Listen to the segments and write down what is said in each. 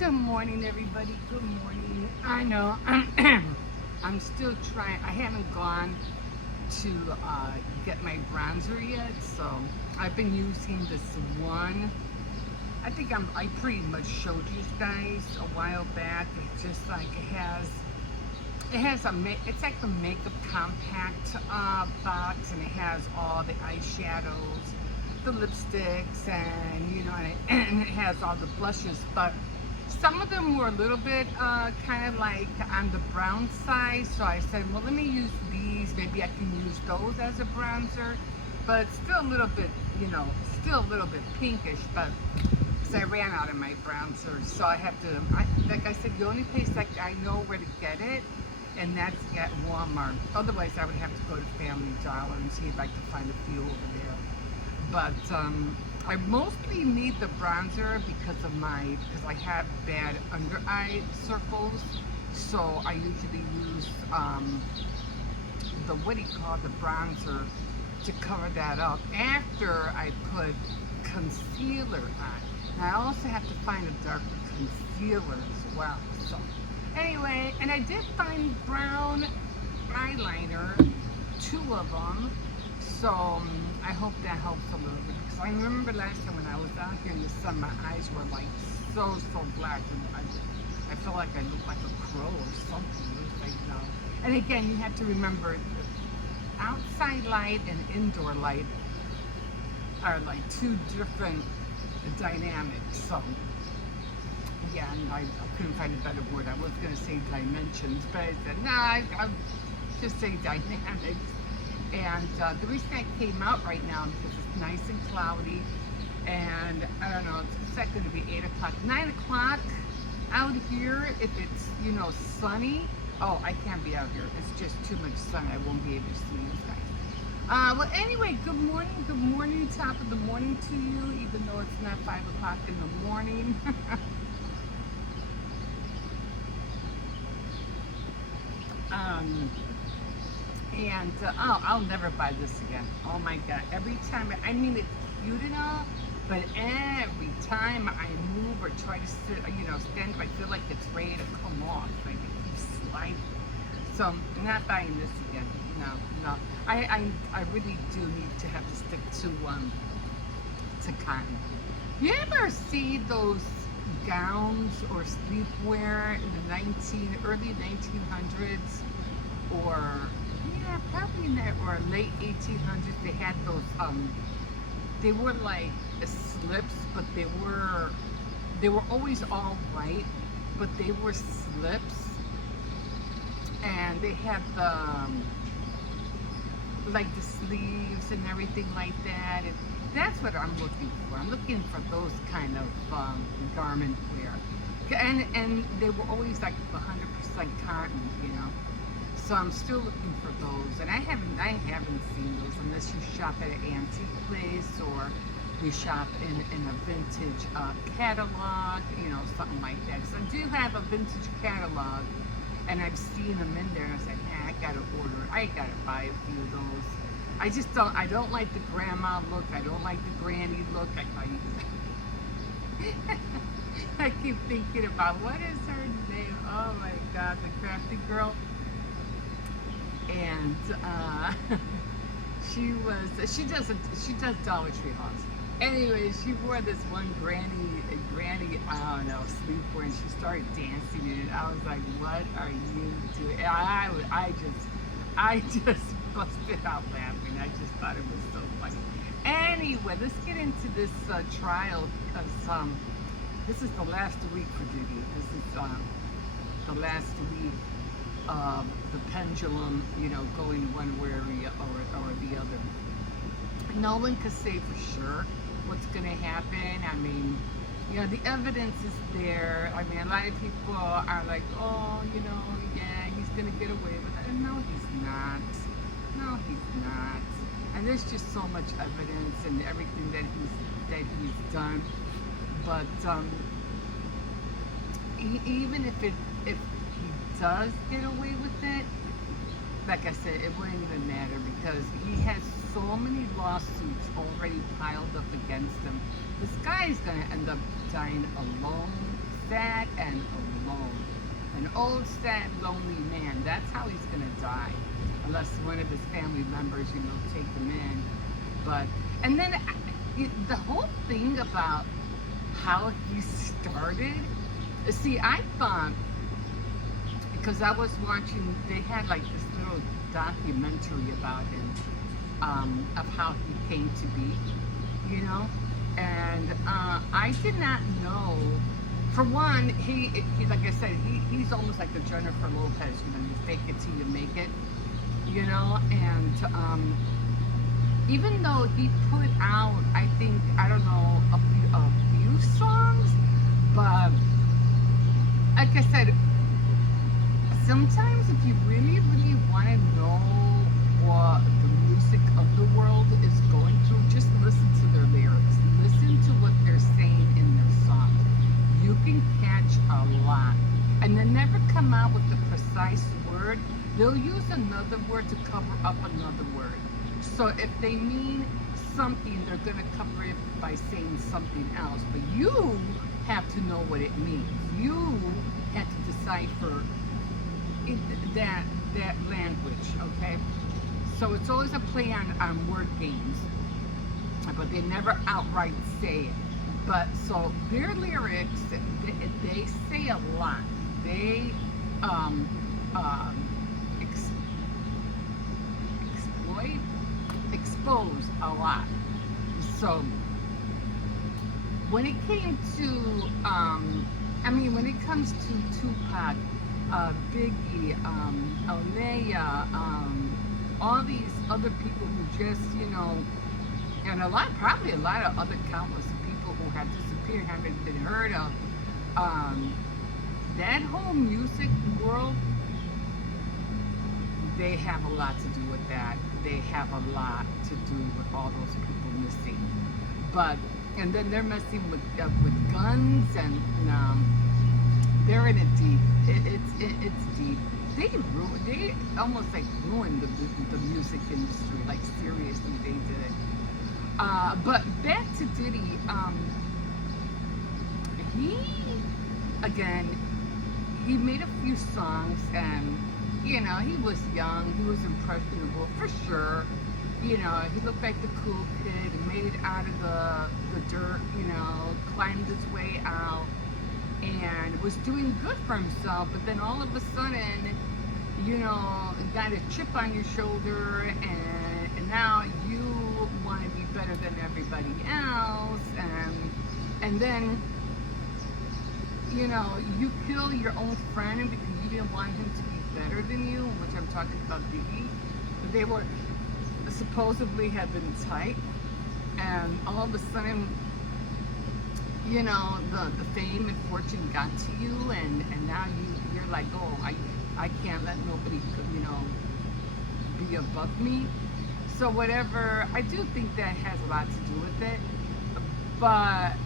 Good morning, everybody. Good morning. I know I'm still trying. I haven't gone to get my bronzer yet, so I've been using this one. I pretty much showed you guys a while back. It's just like it's like a makeup compact box, and it has all the eyeshadows, the lipsticks, and and it has all the blushes, but some of them were a little bit kind of like on the brown side, so I said, well, let me use these. Maybe I can use those as a bronzer, but it's still a little bit, still a little bit pinkish, but because I ran out of my bronzer, so I have to, like I said, the only place that I know where to get it, and that's at Walmart. Otherwise, I would have to go to Family Dollar and see if I could find a few over there. But I mostly need the bronzer because I have bad under eye circles, so I usually use the bronzer to cover that up after I put concealer on. And I also have to find a darker concealer as well. So anyway, and I did find brown eyeliner, two of them. So I hope that helps a little bit, because I remember last time when I was out here in the sun, my eyes were like so black, and I felt like I looked like a crow or something. It was like, no. And again, you have to remember, outside light and indoor light are like two different dynamics. So yeah, and I couldn't find a better word. I was going to say dimensions, but I said, nah, I'll just say dynamics. And the reason I came out right now is because it's nice and cloudy, and I don't know, it's like going to be 8 o'clock, 9 o'clock out here. If it's, sunny, oh, I can't be out here. It's just too much sun. I won't be able to see you guys. Well, anyway, good morning, top of the morning to you, even though it's not 5 o'clock in the morning. And I'll never buy this again. Oh my God! Every time, I mean, it's cute enough, but every time I move or try to sit, stand up, I feel like it's ready to come off. Like it keeps sliding. So I'm not buying this again. No. I really do need to have to stick to cotton. You ever see those gowns or sleepwear in the early 1900s, or probably in the or late 1800s? They had those they were like slips, but they were always all white, but they were slips, and they had like the sleeves and everything like that. And that's what I'm looking for. I'm looking for those kind of garment wear, and they were always like 100% cotton, So I'm still looking for those, and I haven't seen those unless you shop at an antique place or you shop in a vintage catalog, something like that. So I do have a vintage catalog, and I've seen them in there, and I said, I gotta buy a few of those. I don't like the grandma look. I don't like the granny look. I keep thinking about, what is her name? Oh my God, the crafty girl. And she does Dollar Tree hauls. Anyway, she wore this one granny, I don't know, sleepwear, and she started dancing in it. I was like, what are you doing? And I just busted out laughing. I just thought it was so funny. Anyway, let's get into this trial, because this is the last week for Diddy. This is the last week of the pendulum, going one way or the other. No one can say for sure what's going to happen. I mean, the evidence is there. I mean, a lot of people are like, oh, yeah, he's going to get away with it. And no, he's not. No, he's not. And there's just so much evidence and everything that he's done. But even if he does get away with it, like I said, it wouldn't even matter, because he has so many lawsuits already piled up against him. This guy is going to end up dying alone sad and alone. An old, sad, lonely man. That's how he's gonna die, unless one of his family members, take him in. But and then the whole thing about how he started. See, I thought, because I was watching, they had like this little documentary about him, of how he came to be, and I did not know. For one, he like I said, he's almost like the Jennifer Lopez, you fake it till you make it, and even though he put out, I think, I don't know, a few songs, but like I said, sometimes if you really, really want to know what the music underworld is going through, just listen to their lyrics. Listen to what they're saying in their songs. You can catch a lot. And they never come out with the precise word. They'll use another word to cover up another word. So if they mean something, they're going to cover it by saying something else. But you have to know what it means. You have to decipher that language, okay? So it's always a play on word games, but they never outright say it. But so their lyrics, they say a lot. They expose a lot. So when it came to, when it comes to Tupac, Biggie, Alea, all these other people who just, and probably a lot of other countless people who have disappeared, haven't been heard of. That whole music world, they have a lot to do with that. They have a lot to do with all those people missing. And then they're messing with guns, and they're in it deep. It's deep. They almost like ruined the music industry. Like seriously, they did it. But back to Diddy. He made a few songs, and he was young. He was impressionable for sure. He looked like the cool kid. He made it out of the dirt. Climbed his way out, and was doing good for himself. But then all of a sudden, got a chip on your shoulder, and now you want to be better than everybody else, and then you kill your own friend because you didn't want him to be better than you, which I'm talking about Biggie. But they were supposedly had been tight, and all of a sudden, the fame and fortune got to you, and now you're like, oh, I can't let nobody, be above me. So whatever, I do think that has a lot to do with it. But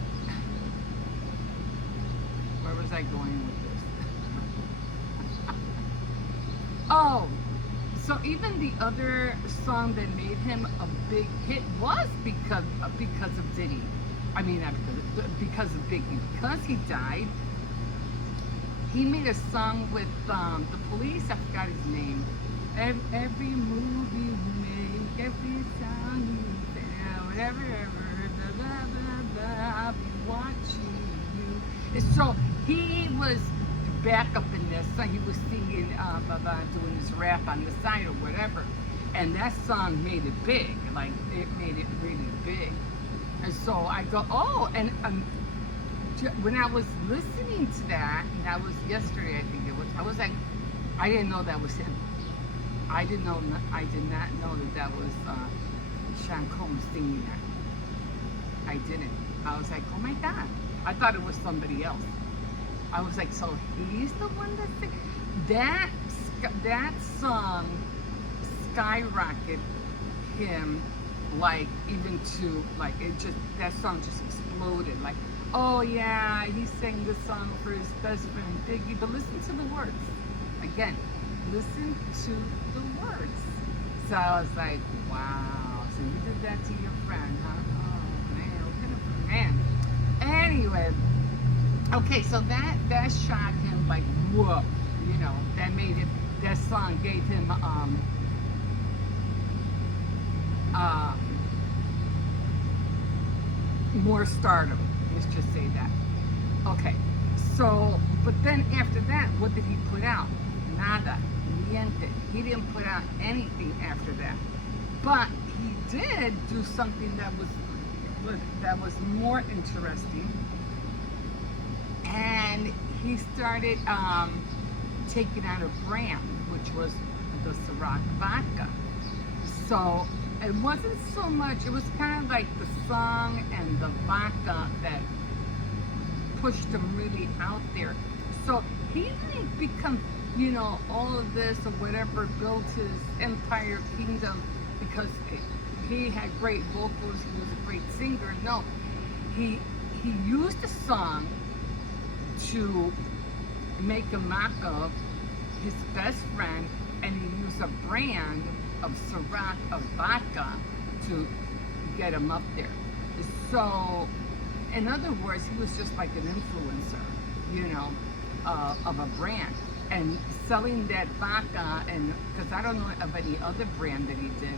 where was I going with this? Oh, so even the other song that made him a big hit was because of Diddy. I mean, not because of Biggie. Because he died, he made a song with the Police. I forgot his name. Every move you make, every sound you say, whatever, blah, blah, blah, blah, I'll be watching you. And so he was back up in this song. He was singing, doing his rap on the side or whatever. And that song made it big. Like, it made it really big. And so I go, oh, and when I was listening to that, and that was yesterday, I think it was, I was like, I didn't know that was him. I did not know that was Sean Combs singing that. I didn't. I was like, oh my God. I thought it was somebody else. I was like, so he's the one that's singing? That song skyrocketed him, like, even to, like, that song just exploded. Like, oh yeah, he sang this song for his best friend Biggie, but listen to the words. Again, listen to the words. So I was like, wow, so you did that to your friend, huh? Oh man, what kind of man. Anyway, Okay, so that shot him like whoa, that made him. That song gave him uh, more stardom. Let's just say that. Okay, so but then after that, what did he put out? Nada, niente. He didn't put out anything after that. But he did do something that was more interesting, and he started taking out a brand, which was the Ciroc vodka. So it wasn't so much. It was kind of like the song and the vodka that pushed him really out there. So he didn't become, all of this or whatever, built his empire kingdom because he had great vocals, he was a great singer. No, he used the song to make a mock of his best friend, and he used a brand of Ciroc of vodka to get him up there. So, in other words, he was just like an influencer, of a brand. And selling that vodka, and because I don't know of any other brand that he did,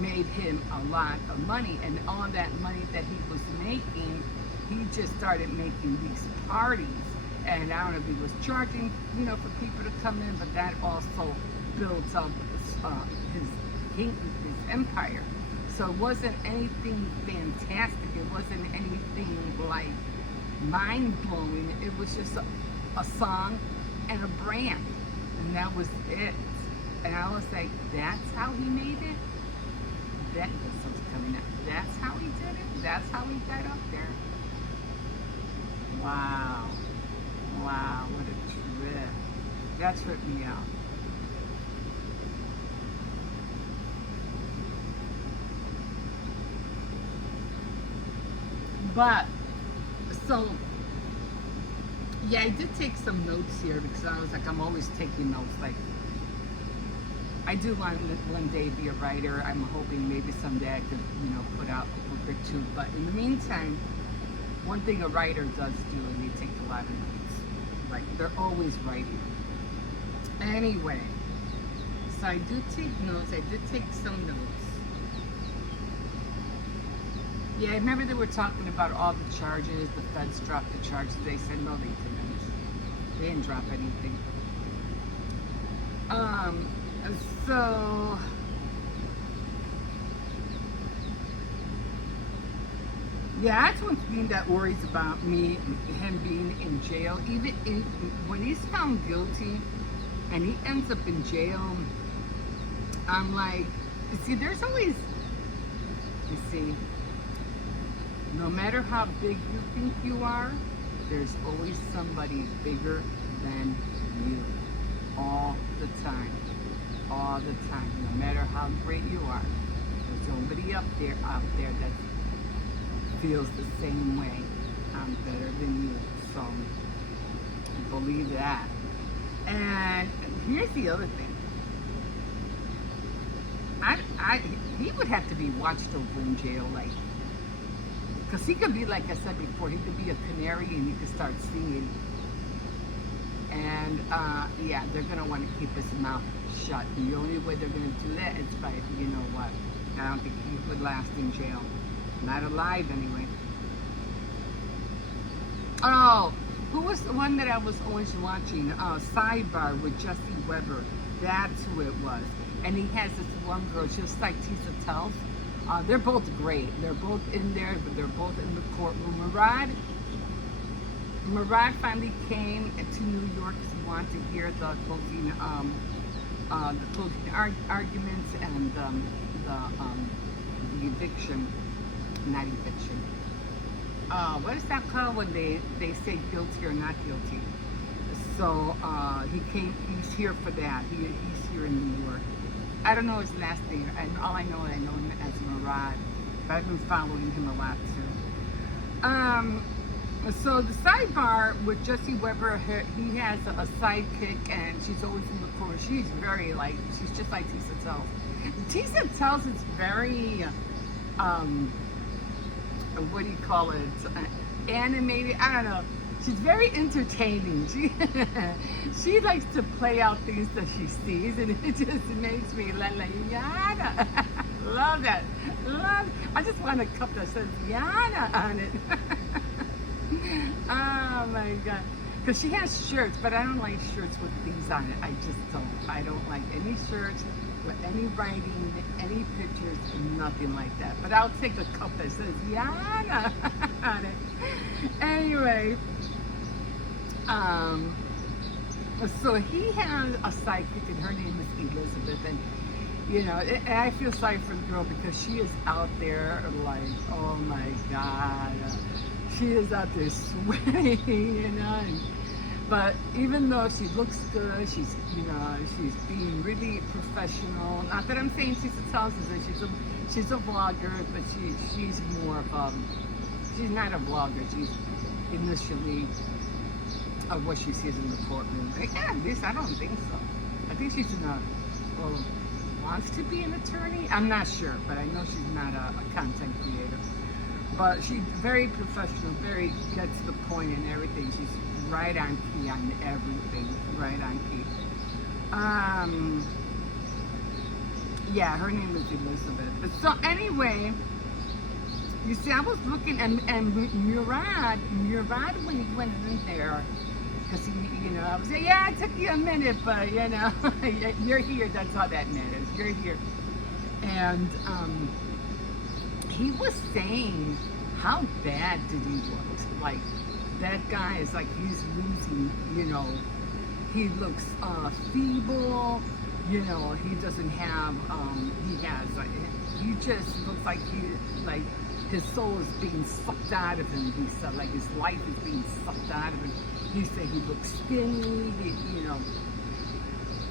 made him a lot of money. And all that money that he was making, he just started making these parties. And I don't know if he was charging, for people to come in, but that also built up his empire. So it wasn't anything fantastic. It wasn't anything like mind-blowing. It was just a song and a brand, and that was it. And I was like, that's how he made it? That's what's coming up. That's how he did it? That's how he got up there? Wow. Wow, what a trip. That tripped me out. But, so, yeah, I did take some notes here because I was like, I'm always taking notes. Like, I do want to one day be a writer. I'm hoping maybe someday I could, put out a book or two. But in the meantime, one thing a writer does do, and they take a lot of notes. Like, they're always writing. Anyway, so I do take notes. I did take some notes. Yeah, I remember they were talking about all the charges. The feds dropped the charges. They said no, they didn't. They didn't drop anything. So yeah, that's one thing that worries about me, him being in jail. Even when he's found guilty and he ends up in jail, I'm like, see, there's always, you see, no matter how big you think you are, there's always somebody bigger than you. All the time. All the time. No matter how great you are, there's somebody out there that feels the same way. I'm better than you. So believe that. And here's the other thing. He would have to be watched over in jail, like, because he could be, like I said before, he could be a canary and he could start singing. And yeah, they're gonna want to keep his mouth shut. And the only way they're gonna do that is by, you know what? I don't think he would last in jail. Not alive, anyway. Oh, who was the one that I was always watching? Sidebar with Jesse Weber. That's who it was. And he has this one girl, just like Tisa tells. They're both great. They're both in there, but they're both in the courtroom. Murad finally came to New York because he wanted to hear the closing arguments and the eviction, not eviction. What is that called when they say guilty or not guilty? So he's here for that. He's here in New York. I don't know his last name. All I know him as Murad. But I've been following him a lot too. So the sidebar with Jesse Weber, he has a sidekick, and she's always in the corner. She's very she's just like Tisa Tells. Tisa Tells is very, what do you call it? Animated. I don't know. she's very entertaining. She likes to play out things that she sees, and it just makes me like Yana. Love that. Love. I just want a cup that says Yana on it. Oh my God. Because she has shirts, but I don't like shirts with these on it. I just don't. I don't like any shirts with any writing, any pictures, nothing like that. But I'll take a cup that says Yana on it. Anyway, so he has a sidekick, and her name is Elizabeth, and you know, and I feel sorry for the girl because she is out there like, oh my God, she is out there sweating, you know. But even though she looks good, she's, you know, she's being really professional. Not that I'm saying she's a television, she's a vlogger, but she's more of she's not a vlogger. She's initially of what she sees in the courtroom. Yeah, at least I don't think so. I think she's wants to be an attorney. I'm not sure, but I know she's not a content creator. But she's very professional, very gets the point and everything. She's right on key on everything, right on key. Yeah, her name is Elizabeth. But so anyway, you see, I was looking, and Murad, when he went in there, because he, you know, I was saying, yeah, it took you a minute, but you know, you're here. That's all that matters. You're here, and he was saying how bad did he look? Like that guy is like he's losing. You know, he looks feeble. You know, he doesn't have. He has like he just looks like his soul is being sucked out of him. He said like his life is being sucked out of him. He said he looks skinny. You know,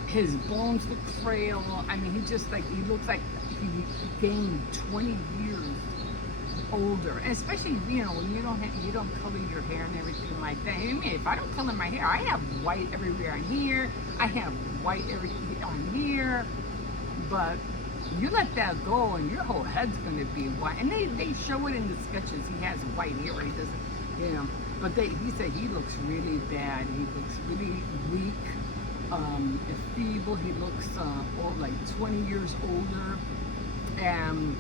his bones look frail. I mean, he just like he looks like he gained 20 years older. And especially, you know, when you don't color your hair and everything like that. I mean, if I don't color my hair, I have white everywhere on here. I have white everything on here. But you let that go and your whole head's going to be white. And they show it in the sketches. He has white hair. He doesn't, you know. But he said he looks really bad. He looks really weak, feeble. He looks like 20 years older. And,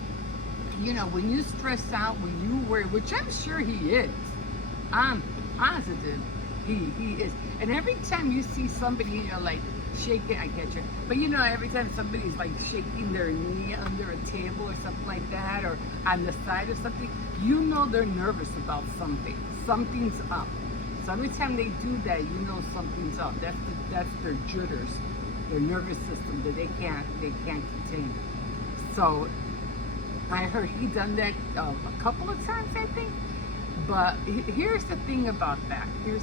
you know, when you stress out, when you worry, which I'm sure he is, I'm positive he is. And every time you see somebody, you know, like shaking, I get you. But you know, every time somebody's like shaking their knee under a table or something like that, or on the side of something, you know they're nervous about something. Something's up. So every time they do that, you know something's up. That's their jitters, their nervous system that they can't contain. So I heard he done that a couple of times, I think. But here's the thing about that. You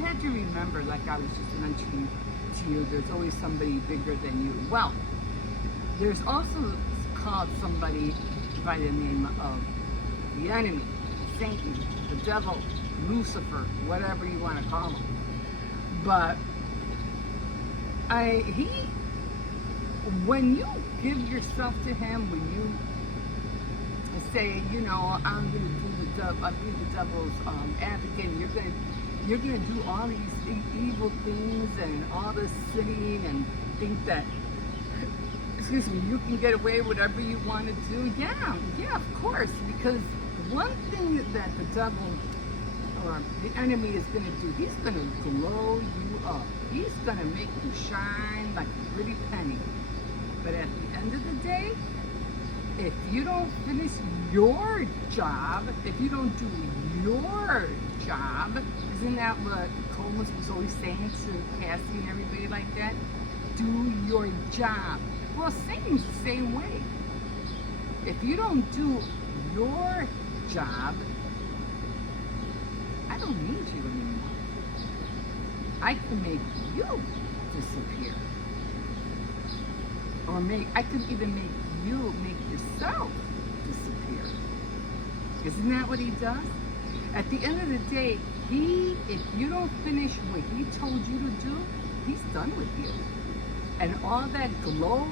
have to remember, like I was just mentioning to you, there's always somebody bigger than you. Well, there's also called somebody by the name of the enemy, Satan, the devil, Lucifer, whatever you want to call him. But when you give yourself to him, when you say, you know, I'm going to be the devil's advocate, you're gonna do all these evil things and all this sinning and think that, excuse me, you can get away with whatever you want to do. Yeah, of course, because one thing that the devil or the enemy is going to do, he's going to glow you up. He's going to make you shine like a pretty penny. But at the end of the day, if you don't finish your job, if you don't do your job, isn't that what Coleman was always saying to Cassie and everybody like that? Do your job. Well, Satan's the same way. If you don't do your job, I don't need you anymore. I can make you disappear. Or I could even make yourself disappear. Isn't that what he does? At the end of the day, if you don't finish what he told you to do, he's done with you. And all that glow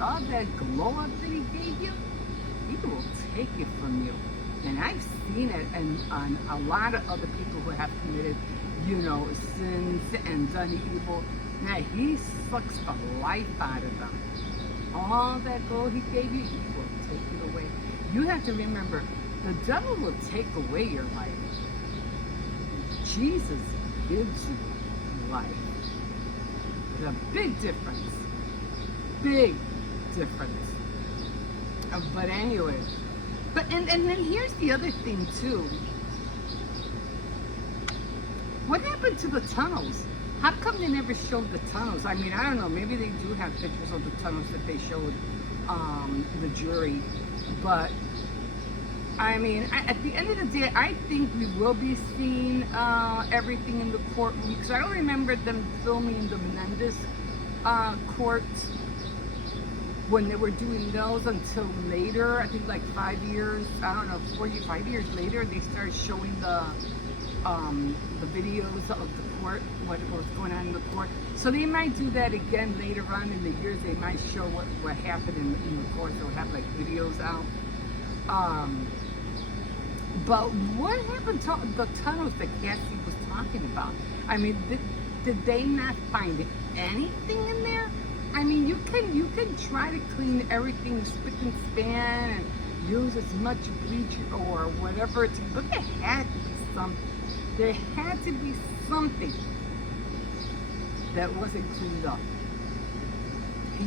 up that he gave you, he will take it from you. And I've seen it and on a lot of other people who have committed, sins and done evil. Now he sucks the life out of them. All that gold he gave you, he will take it away. You have to remember, the devil will take away your life. Jesus gives you life. The big difference. Big difference. But anyway, and then here's the other thing too. What happened to the tunnels? How come they never showed the tunnels? I mean, I don't know. Maybe they do have pictures of the tunnels that they showed the jury. But, I mean, at the end of the day, I think we will be seeing everything in the courtroom. Because I don't remember them filming the Menendez courts when they were doing those until later. I think like 5 years, I don't know, 5 years later, they started showing the videos of the court, what was going on in the court. So they might do that again later on in the years. They might show what happened in the court. They'll have like videos out. But what happened to the tunnels that Cassie was talking about? I mean, did they not find anything in there? I mean, you can try to clean everything spick and span and use as much bleach or whatever it's, but there had to be something. There had to be something that wasn't cleaned up.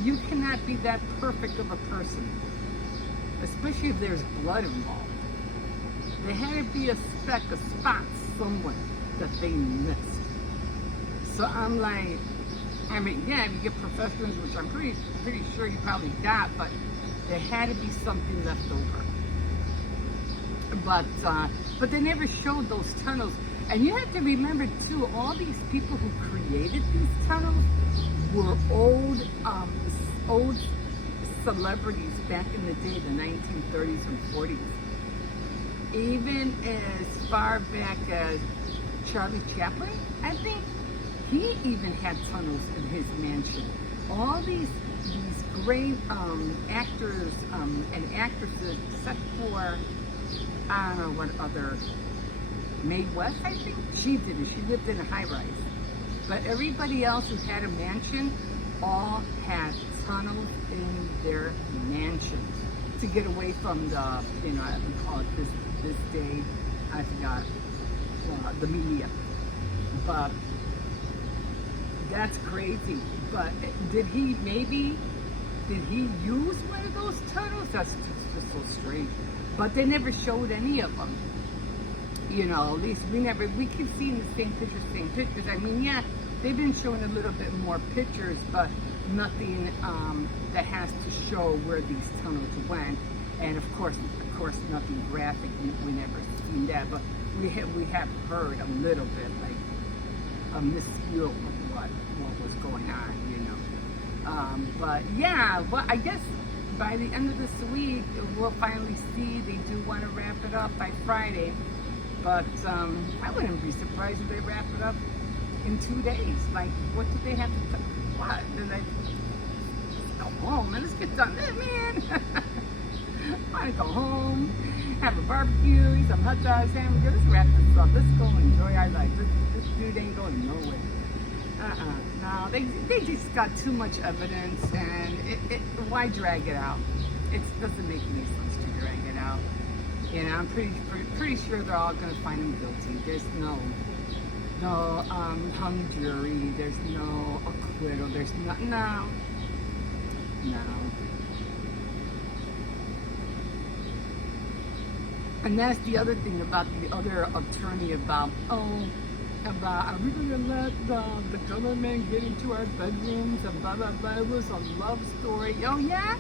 You cannot be that perfect of a person, especially if there's blood involved. There had to be a spot somewhere that they missed. So I'm like, I mean, yeah, if you get professionals, which I'm pretty sure you probably got, but there had to be something left over. But they never showed those tunnels. And you have to remember too, all these people who created these tunnels were old celebrities back in the day, the 1930s and 40s. Even as far back as Charlie Chaplin, I think, he even had tunnels in his mansion. All these great actors and actresses, except for, I don't know what other, Mae West, I think, she did it. She lived in a high-rise. But everybody else who had a mansion all had tunnels in their mansions to get away from the, we call it this day, I forgot, the media. But that's crazy. But did he use one of those tunnels? That's just so strange. But they never showed any of them. At least we keep seeing the same pictures. I mean, yeah, they've been showing a little bit more pictures, but nothing that has to show where these tunnels went. And of course, nothing graphic. We never seen that, but we have heard a little bit, like a misview of what was going on, But yeah, well, I guess by the end of this week, we'll finally see. They do want to wrap it up by Friday. But I wouldn't be surprised if they wrap it up in 2 days. Like, what did they have to what? Then they go home and let's get done. Man, I want to go home, have a barbecue, eat some hot dogs, hamburger. Let's wrap this up. Let's go enjoy our life. This dude ain't going nowhere. No, they just got too much evidence, and why drag it out? It doesn't make any sense to drag it out. I'm pretty sure they're all going to find him guilty. There's no hung jury. There's no acquittal. There's no. And that's the other thing about the other attorney about are we going to let the government get into our bedrooms and blah, blah, blah. It was a love story. Oh, yeah?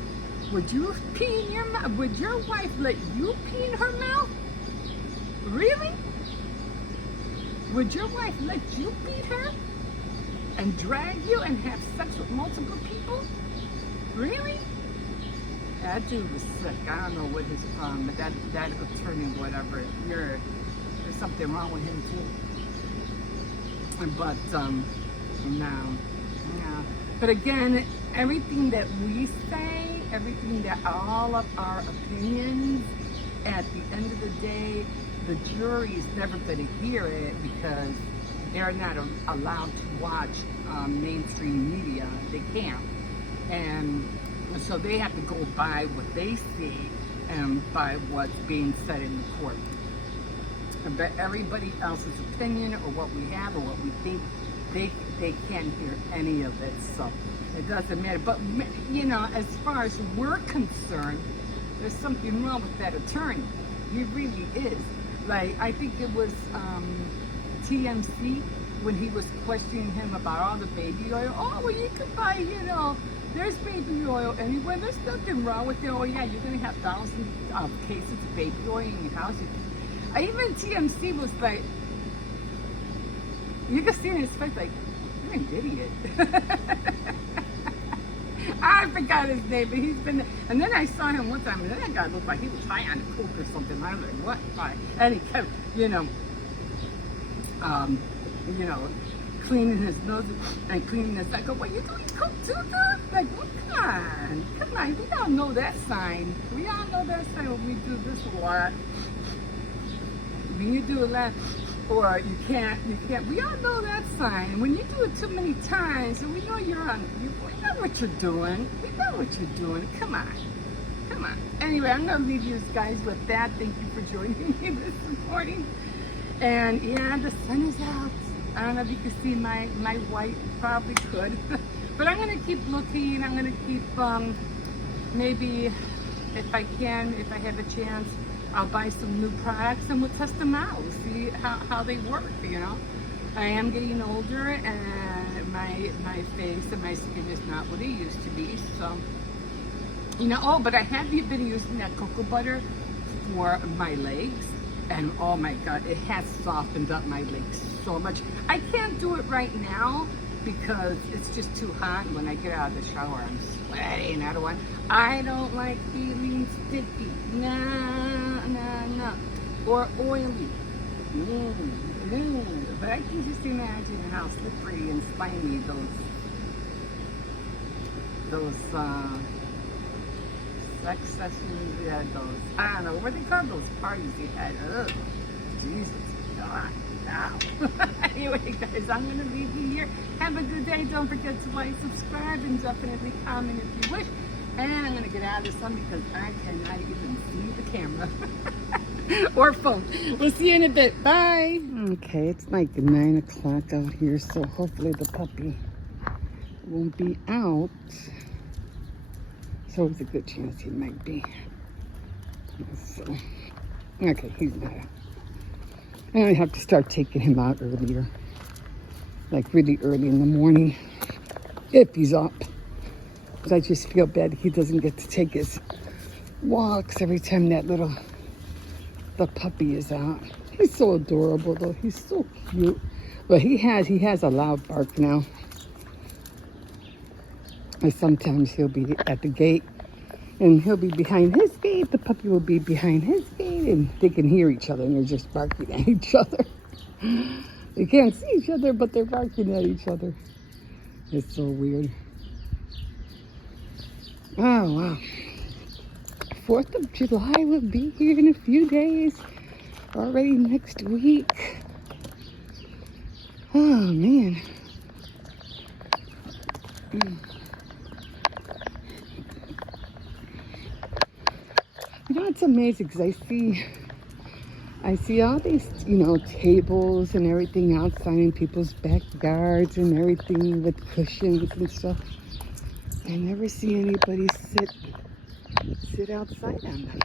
Would you pee in your mouth? Would your wife let you pee in her mouth? Really? Would your wife let you beat her and drag you and have sex with multiple people? Really? That dude was sick. I don't know what his problem, but that attorney, whatever, there's something wrong with him too. But no. But again, everything that we say, everything that all of our opinions at the end of the day, the jury is never going to hear it because they're not allowed to watch mainstream media. They can't. And so they have to go by what they see and by what's being said in the court. But everybody else's opinion or what we have or what we think, they can't hear any of it. So it doesn't matter. But, you know, as far as we're concerned, there's something wrong with that attorney. He really is. Like, I think it was TMC when he was questioning him about all the baby oil. Oh, well, you can buy, you know, there's baby oil anywhere. There's nothing wrong with it. Oh, yeah, you're going to have thousands of cases of baby oil in your house. Even TMC was like, you can see in his face, like, you're an idiot. I forgot his name, but he's been, and then I saw him one time, and then that guy looked like he was high on coke or something. I was like, what? Why? And he kept, you know, cleaning his nose and cleaning his, I go, what, you doing coke too, dude? Like, well, come on, we all know that sign. We all know that sign when we do this a lot. When you do a lot, or you can't, we all know that sign. And when you do it too many times, and we know we know what you're doing. We know what you're doing. Come on. Anyway, I'm going to leave you guys with that. Thank you for joining me this morning. And yeah, the sun is out. I don't know if you can see my white, probably could. But I'm going to keep looking. I'm going to keep, maybe if I can, if I have a chance, I'll buy some new products and we'll test them out. We'll see how they work, you know. I am getting older and my face and my skin is not what it used to be. So, you know, oh, but I have been using that cocoa butter for my legs. And oh my God, it has softened up my legs so much. I can't do it right now because it's just too hot. When I get out of the shower, I'm sweating. I don't like feeling sticky. No. Or oily. But I can just imagine how slippery and slimy those sex sessions, yeah, I don't know, what they call those parties you had. Ugh, Jesus, God, no. Anyway, guys, I'm going to leave you here. Have a good day. Don't forget to like, subscribe, and definitely comment if you wish. And I'm going to get out of the sun because I cannot even see the camera. Or phone. We'll see you in a bit. Bye. Okay, it's like 9 o'clock out here, so hopefully the puppy won't be out. So it's a good chance he might be. So, okay, he's not out. And I have to start taking him out earlier. Like really early in the morning. If he's up. Because I just feel bad he doesn't get to take his walks every time the puppy is out. He's so adorable though. He's so cute. But he has a loud bark now. And sometimes he'll be at the gate and he'll be behind his gate. The puppy will be behind his gate and they can hear each other and they're just barking at each other. They can't see each other, but they're barking at each other. It's so weird. Oh, wow. 4th of July will be here in a few days. Already next week. Oh, man. You know, it's amazing because I see all these, you know, tables and everything outside in people's backyards and everything with cushions and stuff. I never see anybody sit outside on them.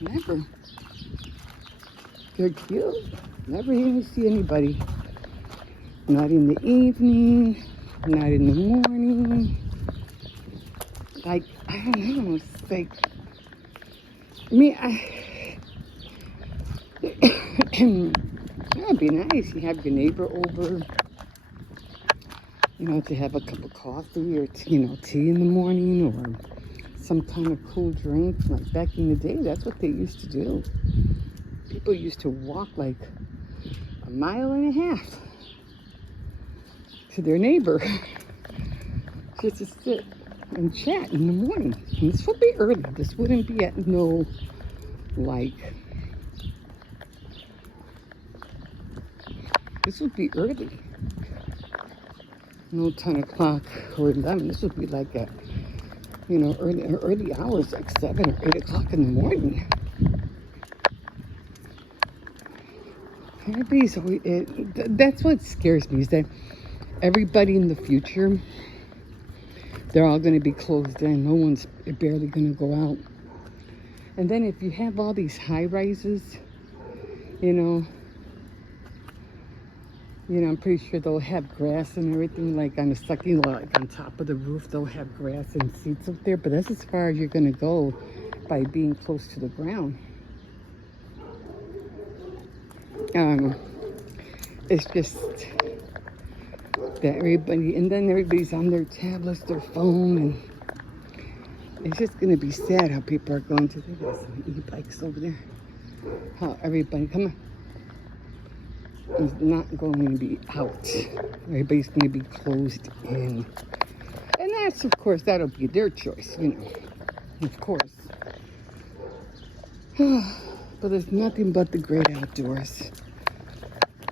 Never. They're cute. Never even see anybody. Not in the evening, not in the morning. Like, I don't know, it's like, I mean, that'd be nice. You have your neighbor over, you know, to have a cup of coffee or, you know, tea in the morning or some kind of cool drink. Like back in the day, that's what they used to do. People used to walk like 1.5 miles to their neighbor just to sit and chat in the morning. And this would be early. This wouldn't be at no like, this would be early. No 10 o'clock or 11. This would be like at, you know, early hours, like 7 or 8 o'clock in the morning. Everybody's always, that's what scares me, is that everybody in the future, they're all going to be closed in. No one's barely going to go out. And then if you have all these high rises, you know, I'm pretty sure they'll have grass and everything, like on the second, like on top of the roof, they'll have grass and seats up there. But that's as far as you're going to go by being close to the ground. It's just that everybody, and then everybody's on their tablets, their phone, and it's just going to be sad how people are going to, there's some e-bikes over there. How everybody, come on, is not going to be out. Everybody's going to be closed in. And that's, of course, that'll be their choice, you know, of course. But there's nothing but the great outdoors,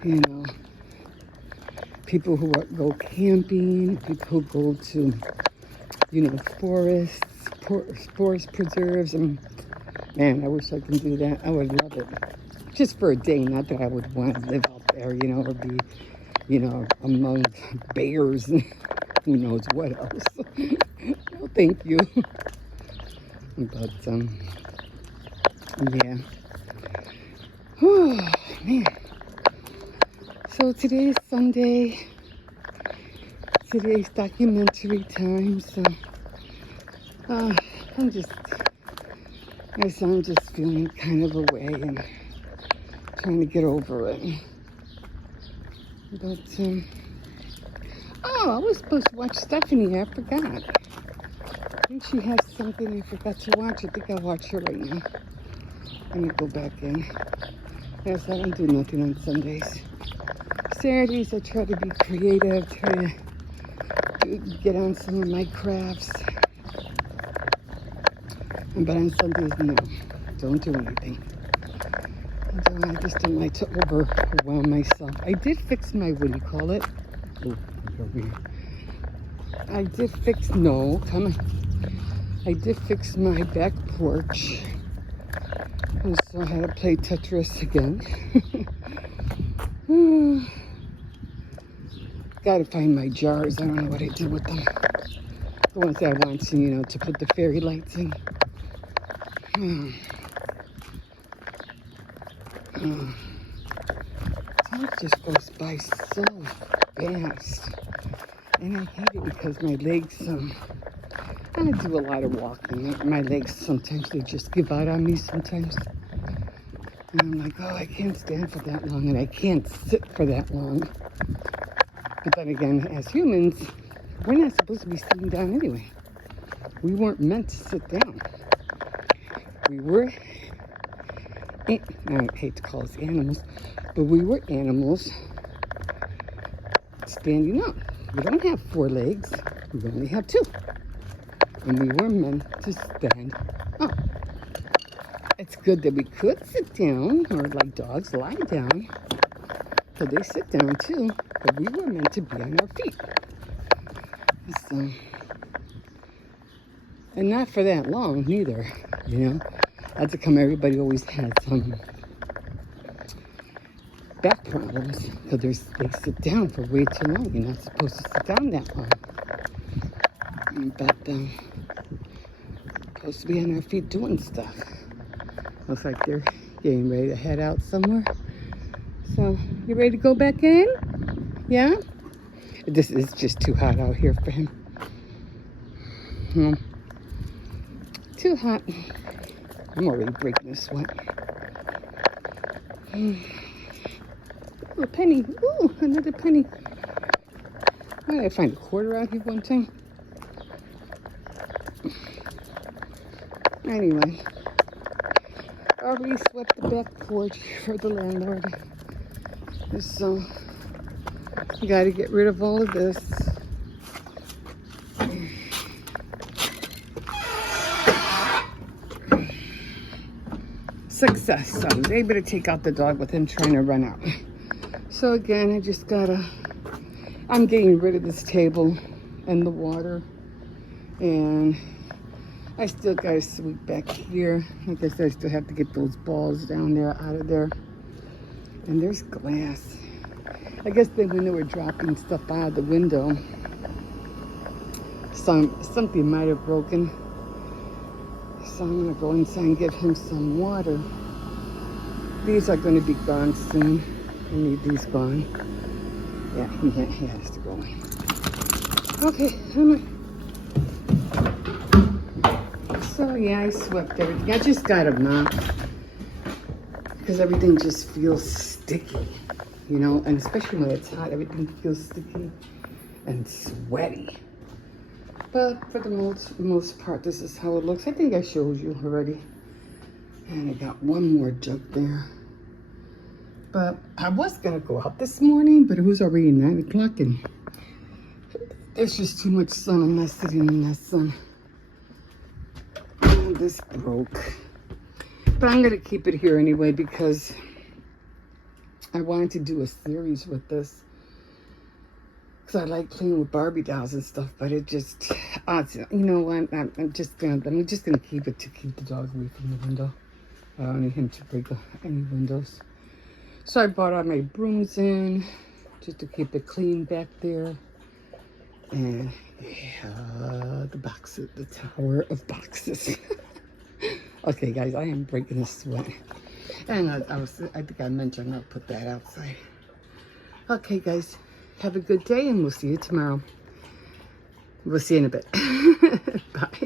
you know. People who go camping, people who go to, you know, forests, forest preserves, and man, I wish I could do that. I would love it. Just for a day, not that I would want to live out there, you know, or be, you know, among bears and who knows what else. No, thank you. But, yeah. Oh, man. So today is Sunday. Today's documentary time. So I'm just feeling kind of away and trying to get over it. But oh, I was supposed to watch Stephanie. I forgot. I think she has something I forgot to watch. I think I'll watch her right now. Let me go back in. Yes, I don't do nothing on Sundays. Saturdays, I try to be creative, try to get on some of my crafts. But on Sundays, no, don't do anything. And, I just don't like to overwhelm myself. I did fix my, what do you call it? Oh, over here. I did fix my back porch. And so I had to play Tetris again. Gotta find my jars. I don't know what I did with them. The ones that I want to, you know, to put the fairy lights in. Time just goes by so fast. And I hate it because my legs, I do a lot of walking. My legs, sometimes they just give out on me sometimes. And I'm like, oh, I can't stand for that long, and I can't sit for that long. But then again, as humans, we're not supposed to be sitting down anyway. We weren't meant to sit down. We were, I hate to call us animals, but we were animals standing up. We don't have 4 legs, we only have 2. And we were meant to stand up. It's good that we could sit down, or like dogs, lie down. So they sit down too, but we were meant to be on our feet. So, and not for that long neither, you know. That's how come everybody always has some back problems, because they sit down for way too long. You're not supposed to sit down that long. But supposed to be on our feet doing stuff. Looks like they're getting ready to head out somewhere. So, you ready to go back in? Yeah? This is just too hot out here for him. Too hot. I'm already breaking a sweat. Ooh, a penny. Ooh, another penny. Why did I find a quarter out here one time? Anyway. Already swept the back porch for the landlord. So, you gotta get rid of all of this. success. I was able to take out the dog with him trying to run out. So again, I'm getting rid of this table and the water. And I still gotta sweep back here. I guess I still have to get those balls down there out of there. And there's glass. I guess then when they were dropping stuff out of the window, something might have broken. So I'm gonna go inside and give him some water. These are gonna be gone soon. I need these gone. Yeah, he has to go in. Okay, so yeah, I swept everything. I just got a mop because everything just feels sticky, you know, and especially when it's hot, everything feels sticky and sweaty. But for the most part, this is how it looks. I think I showed you already. And I got one more jug there. But I was gonna go out this morning, but it was already 9 o'clock and there's just too much sun. I'm not sitting in that sun. And this broke. But I'm gonna keep it here anyway because I wanted to do a series with this. Because I like playing with Barbie dolls and stuff, but it just, you know what, I'm just gonna keep it to keep the dog away from the window. I don't need him to break any windows. So I brought all my brooms in just to keep it clean back there. And yeah, the boxes, the tower of boxes. Okay, guys, I am breaking a sweat. And I think I mentioned I'll put that outside. Okay, guys, have a good day, and we'll see you tomorrow. We'll see you in a bit. Bye.